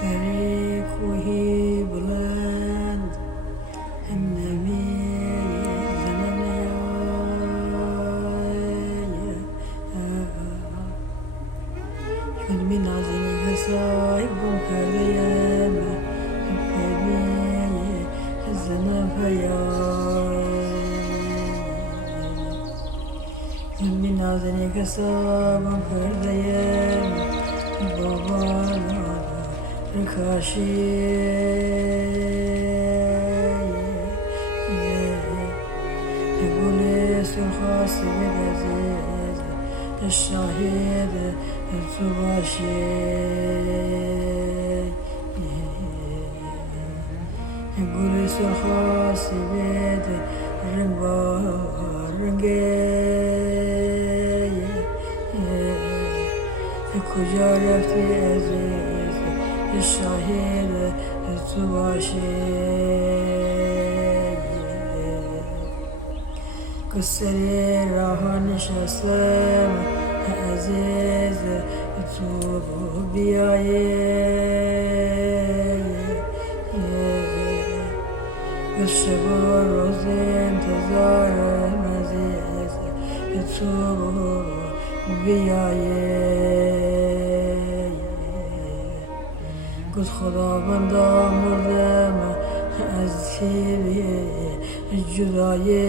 سری کوهی بلند نمی زنم چون می نازنی کسای گم کردیم پرمی زنم چون می نازنی کسای گم کردیم بابا رکاشی گل سرخاست بدزید شاهد تو باشی گل سرخاست بد رنگارنگی کجا رفتی عزیز شاهد تو باشی کسری راه نشستم عزیز تو بیایی شب و روز انتظارم عزیز تو بیایی گفت خداوندا مردم از تیبی جدایی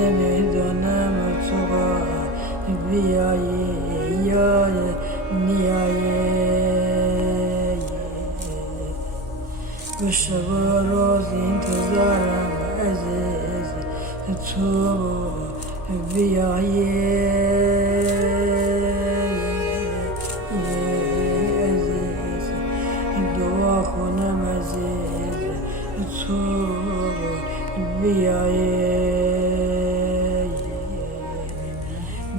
نمیدانم تو با بیایی یا نیایی گفت شب و روز انتظارم عزیز تو بیایی کنم عزیز تو بیایی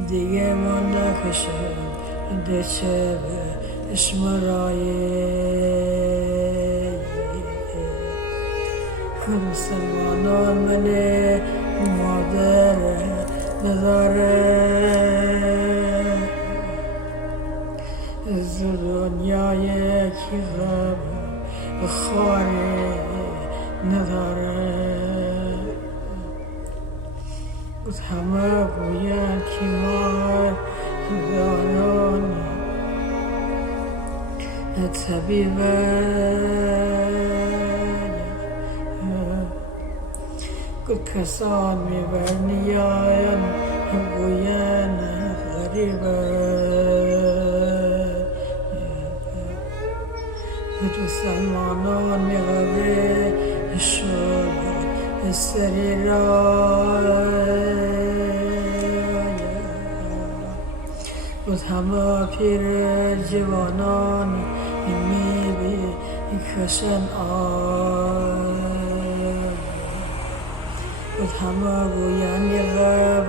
دیگه من نکشم دچه به اشمرایی مسلمانان منه مادر نداره از دنیای کی غم خاری نداره از همه گوین که ما داران طبیبه کسان میبرنیان گوین غریبه تو سلمانان میغبه شد سری بود همه پیر جوانان میبی کشن بود همه گوین غب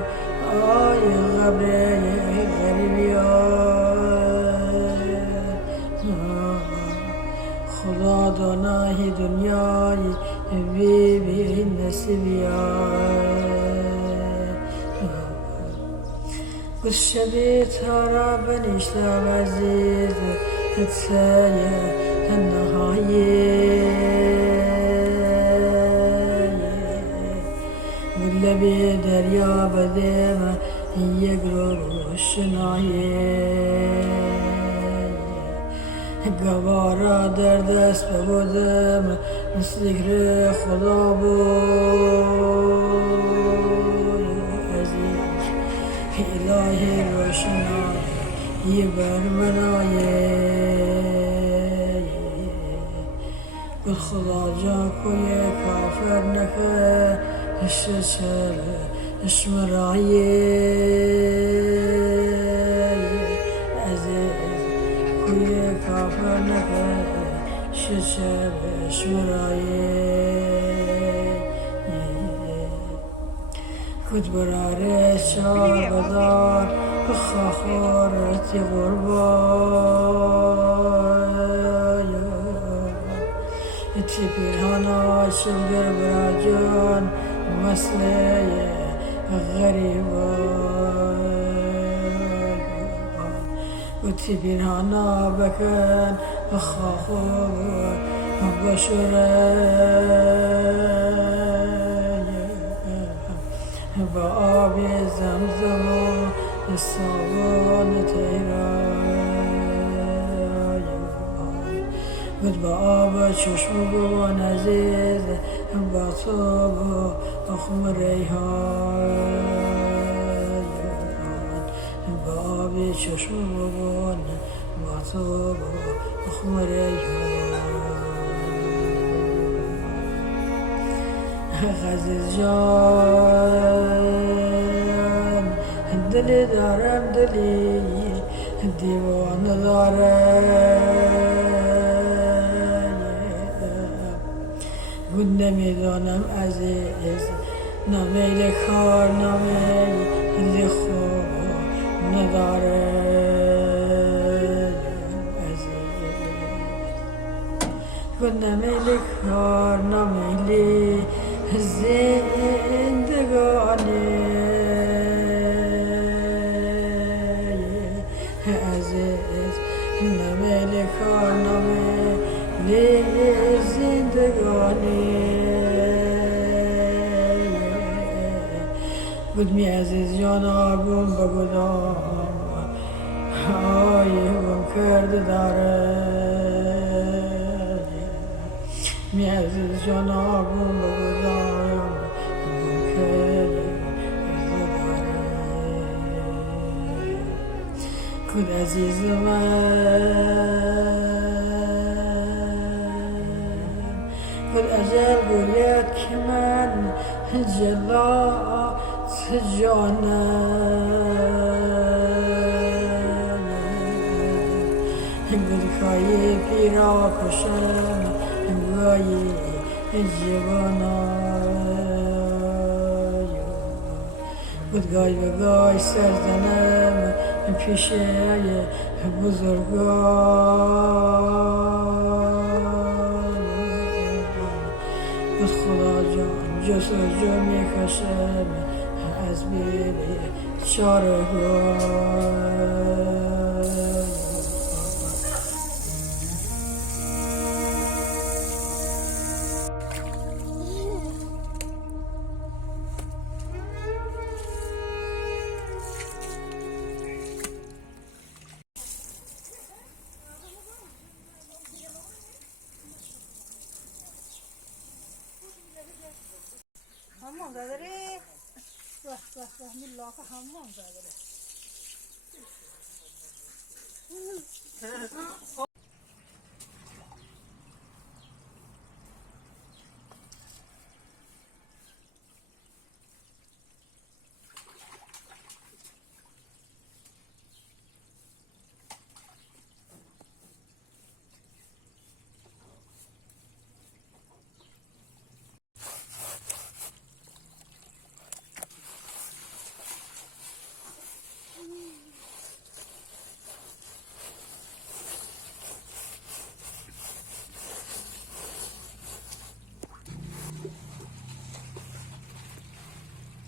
غبره غریبی خدا دانای دنیای بی نصیبی گوش شبی تارا بنشتم عزیز تسایه نهایی لبی دریا بدیم یک روشنایی گوارا در دست بودم ذکر خدا بود عزیز الهی روشنایی بر منایی گل خدا جا کوی کافر نکه ششر اشمرایی کوی کافر نکه ششر اشمرایی کد براره چار بدار خاخورتی غربای تی پیرهانا شلگر براجان مسئله غریبا وتبينها بكن خاخو بشري بآب زمزم الصابون تيراي بود بآب چشم بون عزیز با صبح اخمریهای بآب چشم بون با صبح اخمریهای عزیز جان دلی دارم دلی دیوانه دارم بود نمیدانم عزیز نمیل کار نمیل خوب ندارم عزیز بود نمیل کار نمیل زندگانی عزیز نمیل کار نمیل زندگانی بود می عزیز جانابون بگدام آیه گم کرده داره می عزیز جانابون بگدام گم کرده داره کد عزیز من کد اجل گوید که من جلات جانم گلکای پیرا کشم گوی جوانای گلگای به گای سرزنم پیشه بزرگان بود خدا جان جستجو میکشم از بین چارگان حمام زداره وقت میلا که حمام زداره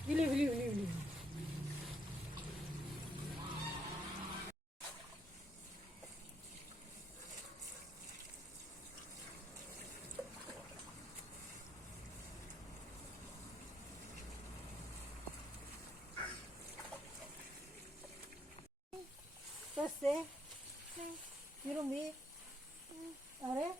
Vili. Beste? Yürü mü? Are?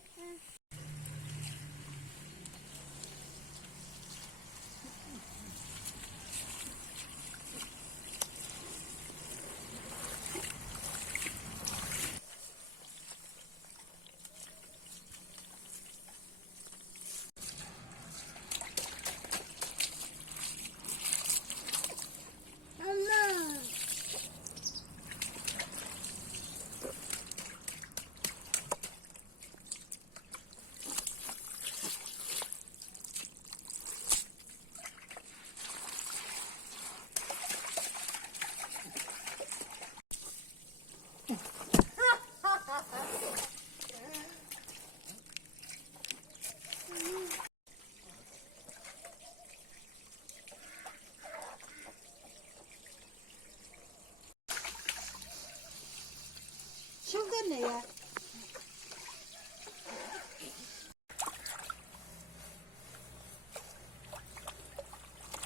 ne ya?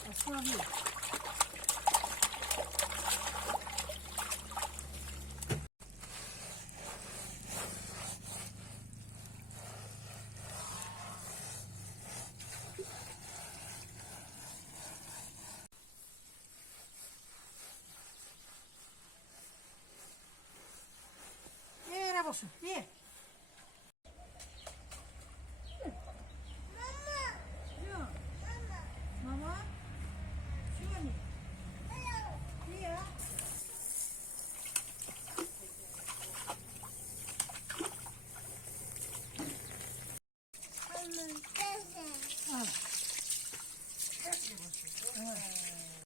Aslan yok. Era boşu. Ye. Yok. Mama. Şu ne? Ya.